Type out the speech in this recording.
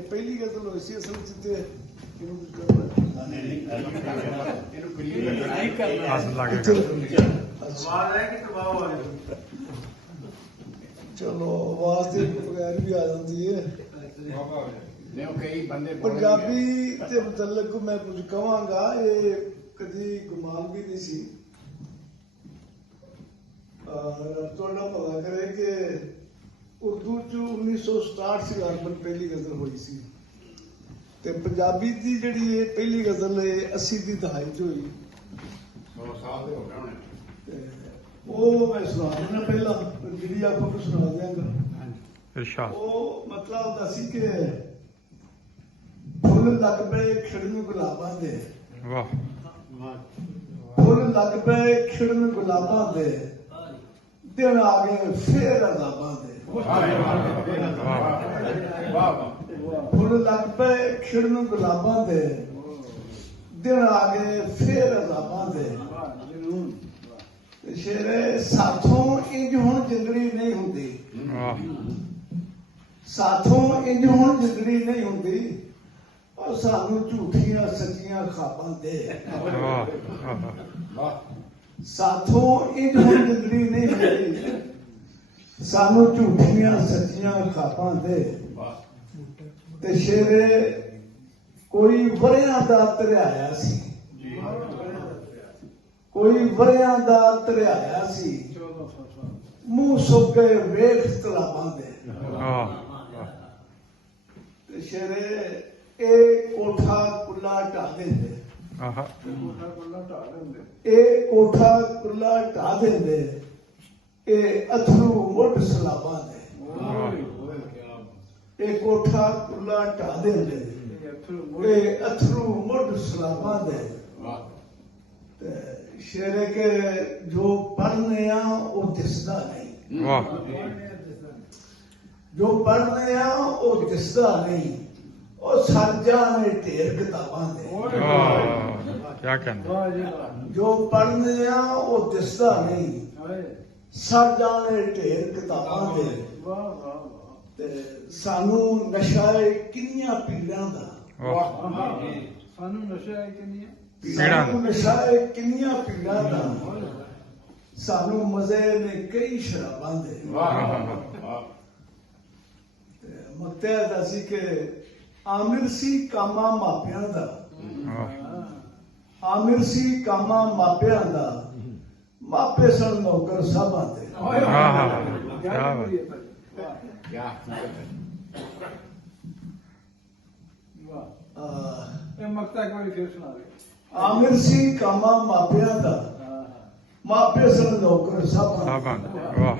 ਇਹ ਪਹਿਲੀ ਗਜ਼ਲ ਹੋਈ ਸੀ ਅਸਲ ਵਿੱਚ ਤੇ ਚਲੋ ਆਵਾਜ਼ ਦੇ ਬਗੈਰ ਵੀ ਆ ਜਾਂਦੀ ਹੈ। ਪੰਜਾਬੀ ਦੇ ਮੁਤਲਕ ਮੈਂ ਕੁਝ ਕਹਾਂਗਾ, ਇਹ ਕਦੀ ਗੁਮਾਨ ਵੀ ਨਹੀਂ ਸੀ। ਤੁਹਾਡਾ ਪਤਾ ਕਰੇ ਕਿ ਉਰਦੂ ਚ 1967 ਸੀ ਅਰਬਨ ਪਹਿਲੀ ਗਜ਼ਲ ਹੋਈ ਸੀ, ਤੇ ਪੰਜਾਬੀ ਦੀ ਜਿਹੜੀ ਇਹ ਪਹਿਲੀ ਗਜ਼ਲ ਹੈ 80 ਦੀ ਦਹਾਈ ਚ ਹੋਈ। 100 ਸਾਲ ਦੇ ਹੋ ਗਏ ਹੋਣੇ। ਉਹ ਮੈਂ ਸੁਣਾ ਦੇਣਾ ਪਹਿਲਾਂ, ਜਿਹੜੀ ਆਪਾਂ ਨੂੰ ਸੁਣਾ ਦਿਆਂਗਾ। ਇਰਸ਼ਾਦ। ਉਹ ਮਤਲਬ ਹੁੰਦਾ ਸੀ ਕਿ ਫੁੱਲ ਲੱਗ ਪਏ ਖਿੜਨ ਗੁਲਾਬਾਂ ਦੇ, ਵਾਹ, ਫੁੱਲ ਲੱਗ ਪਏ ਖਿੜਨ ਗੁਲਾਬਾਂ ਦੇ, ਦਿਨ ਆ ਗਏ ਫੇਰ ਅਜ਼ਾਬਾਂ ਦੇ। ਫੁੱਲ ਲੱਗ ਪਏ ਖਿੜਨ ਗੁਲਾਬਾਂ ਦੇ, ਦਿਨ ਆ ਗਏ ਫੇਰ ਅਜ਼ਾਬਾਂ ਦੇ। ਸ਼ੇਰੇ ਸਾਥੋਂ ਇੰਜ ਹੁਣ ਜਿੰਦੜੀ ਨਹੀਂ ਹੁੰਦੀ, ਸਾਥੋਂ ਇੰਜ ਹੁਣ ਜਿੰਦੜੀ ਨਹੀਂ ਹੁੰਦੀ, ਉਹ ਸਾਨੂੰ ਝੂਠੀਆਂ ਸੱਚੀਆਂ ਖਾਬਾਂ ਦੇ। ਸਾਥੋਂ ਇੰਜ ਹੁਣ ਜਿੰਦੜੀ ਨਹੀਂ ਹੁੰਦੀ, ਸਾਨੂੰ ਝੂਠੀਆਂ ਸੱਚੀਆਂ ਖਾਬਾਂ ਦੇ। ਤੇ ਸ਼ੇਰੇ ਕੋਈ ਵਰਿਆਂ ਦਾ ਧਰਿਆਇਆ ਸੀ, ਕੋਈ ਵਰਿਆਂ ਦਾ ਧਰਿਆਇਆ ਸੀ, ਮੂੰਹ ਸੁੱਕ ਗਏ ਵੇਖ ਤਲਾਬਾਂ ਦੇ। ਤੇ ਸ਼ੇਰੇ ਇਹ ਕੋਠਾ ਕੁੱਲਾ ਢਾ ਦਿੰਦੇ, ਇਹ ਕੋਠਾ ਕੁੱਲਾ ਢਾ ਦਿੰਦੇ, ਇਹ ਅਥਰੂ ਮੁੱਢ ਸਲਾਬਾਂ ਦੇ। ਇਹ ਕੋਠਾ ਕੁੱਲਾ ਢਾ ਦਿੰਦੇ, ਇਹ ਅਥਰੂ ਮੁੱਢ ਸਲਾਬਾਂ ਦੇ। ਸ਼ੇਰੇ ਕੇ ਜੋ ਪੜ੍ਹਨੇ ਆ ਉਹ ਦਿਸਦਾ ਨਹੀਂ, ਜੋ ਪੜ੍ਹਨੇ ਆ ਉਹ ਦਿਸਦਾ ਨਹੀਂ, ਉਹ ਸਾਜਾਂ ਨੇ ਢੇਰ ਕਿਤਾਬਾਂ ਦੇ। ਕਿਆ ਕਹਿੰਦਾ? ਜੋ ਪੜ੍ਹਨੇ ਆ ਉਹ ਦਿਸਦਾ ਨਹੀਂ, ਸਾਜਾਂ ਨੇ ਢੇਰ ਕਿਤਾਬਾਂ ਦੇ। ਤੇ ਸਾਨੂੰ ਨਸ਼ਾ ਹੈ ਕਿੰਨੀਆਂ ਪੀੜਾਂ ਦਾ, ਸਾਨੂੰ ਨਸ਼ਾ ਹੈ ਕਿੰਨੀਆਂ, ਸਾਨੂੰ ਨਸ਼ਾ ਹੈ ਕਿੰਨੀਆਂ ਪੀੜਾਂ ਦਾ, ਸਾਨੂੰ ਮਜ਼ੇ ਨੇ ਕਈ ਸ਼ਰਾਬਾਂ ਦੇ। ਮਤਿਆ ਦਾ ਸੀ ਕਿ ਆਮਿਰ ਸੀ ਕਾਮਾ ਮਾਪਿਆਂ ਦਾ, ਆਮਿਰ ਸੀ ਕਾਮਾ ਮਾਪਿਆਂ ਦਾ, ਮਾਪੇ ਸਨ ਨੌਕਰ ਸਭਾਂ ਦੇ। ਮਕਤਾ ਇੱਕ ਵਾਰੀ ਫਿਰ ਸੁਣਾ ਦੇ। ਆਮਿਰ ਸੀ ਕਾਮਾ ਮਾਪਿਆਂ ਦਾ, ਮਾਪੇ ਸਨ ਨੌਕਰ ਸਭਾਂ ਦੇ। ਵਾਹ।